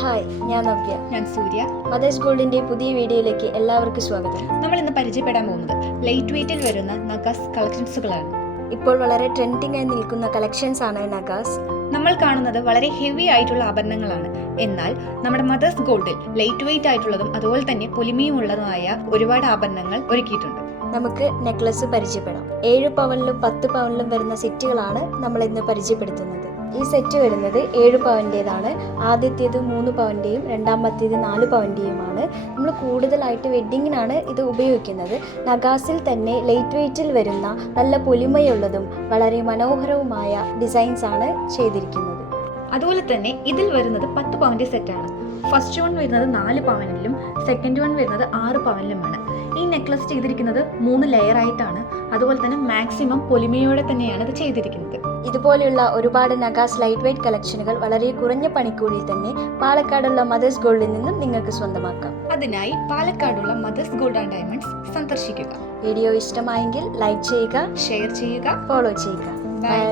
Hi, ഞാൻ നവ്യ. ഞാൻ സൂര്യ. Mothers ഗോൾഡിന്റെ പുതിയ വീഡിയോയിലേക്ക് എല്ലാവർക്കും സ്വാഗതം. നമ്മൾ ഇന്ന് പരിചയപ്പെടാൻ പോകുന്നത് ലൈറ്റ് വെയിറ്റിൽ വരുന്ന നഗാസ് കളക്ഷൻസുകളാണ്. ഇപ്പോൾ വളരെ ട്രെൻഡിംഗ് ആയി നിൽക്കുന്ന കളക്ഷൻസ് ആണ് നഗാസ്. നമ്മൾ കാണുന്നത് വളരെ ഹെവി ആയിട്ടുള്ള ആഭരണങ്ങളാണ്. എന്നാൽ നമ്മുടെ മദേഴ്സ് ഗോൾഡിൽ ലൈറ്റ് വെയിറ്റ് ആയിട്ടുള്ളതും അതുപോലെ തന്നെ പൊലിമയും ഉള്ളതുമായ ഒരുപാട് ആഭരണങ്ങൾ ഒരുക്കിയിട്ടുണ്ട്. നമുക്ക് നെക്ലസ് പരിചയപ്പെടാം. 7 പവനിലും 10 പവനിലും വരുന്ന സെറ്റുകളാണ് നമ്മൾ ഇന്ന് പരിചയപ്പെടുത്തുന്നത്. ഈ സെറ്റ് വരുന്നത് 7 പവൻ്റേതാണ്. ആദ്യത്തേത് 3 പവൻ്റെയും രണ്ടാമത്തേത് 4 പവൻ്റെയുമാണ്. നമ്മൾ കൂടുതലായിട്ട് വെഡ്ഡിങ്ങിനാണ് ഇത് ഉപയോഗിക്കുന്നത്. നഗാസിൽ തന്നെ ലൈറ്റ് വെയിറ്റിൽ വരുന്ന നല്ല പൊലിമയുള്ളതും വളരെ മനോഹരവുമായ ഡിസൈൻസ് ആണ് ചെയ്തിരിക്കുന്നത്. അതുപോലെ തന്നെ ഇതിൽ വരുന്നത് 10 പവൻ്റെ സെറ്റാണ്. ഫസ്റ്റ് വൺ വരുന്നത് 4 പവനിലും സെക്കൻഡ് വൺ വരുന്നത് 6 പവനിലുമാണ്. ഈ നെക്ലസ് ചെയ്തിരിക്കുന്നത് 3 ലെയർ ആയിട്ടാണ്. അതുപോലെ തന്നെ മാക്സിമം പൊലിമയോടെ തന്നെയാണ് ഇത് ചെയ്തിരിക്കുന്നത്. ഇതുപോലെയുള്ള ഒരുപാട് നഗാസ് ലൈറ്റ് വെയ്റ്റ് കളക്ഷനുകൾ വളരെ കുറഞ്ഞ പണിക്കൂലിയിൽ തന്നെ പാലക്കാടുള്ള മദേഴ്സ് ഗോൾഡിൽ നിന്നും നിങ്ങൾക്ക് സ്വന്തമാക്കാം. അതിനായി പാലക്കാടുള്ള മദേഴ്സ് ഗോൾഡ് ആൻഡ് ഡയമണ്ട്സ് സന്ദർശിക്കുക. വീഡിയോ ഇഷ്ടമായെങ്കിൽ ലൈക്ക് ചെയ്യുക, ഷെയർ ചെയ്യുക, ഫോളോ ചെയ്യുക. ബൈ.